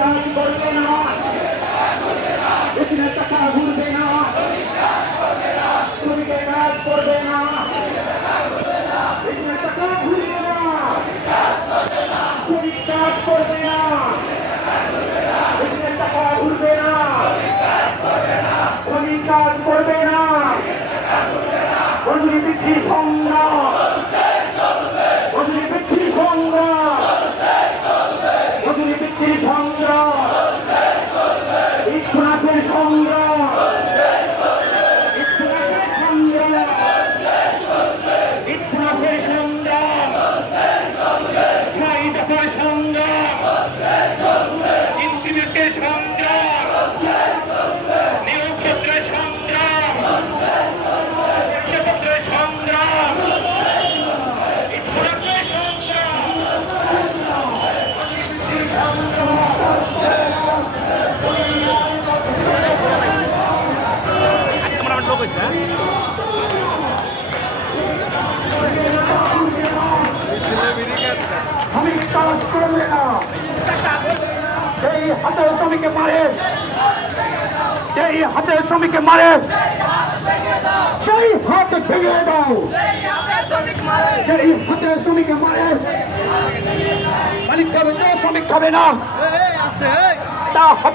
শ্রমিক কাজ করবে না। এখানে টাকা ঘুরবে না। শ্রমিকের কাজ করবে না? এখানে টাকা ঘুরবে না। শ্রমিক কাজ করবে না? এখানে টাকা ঘুরবে না। শ্রমিক কাজ করবে না? বৃদ্ধি সংগ্রাম। আমি কাজ করবে না সেই হাতের শ্রমিকে মারে। সেই হাতের শ্রমিকে মারে। সেই হাত ভেঙে দাও। সেই হাতের শ্রমিকে মারে। মালিক খাবে না শ্রমিক খাবে না তা হবে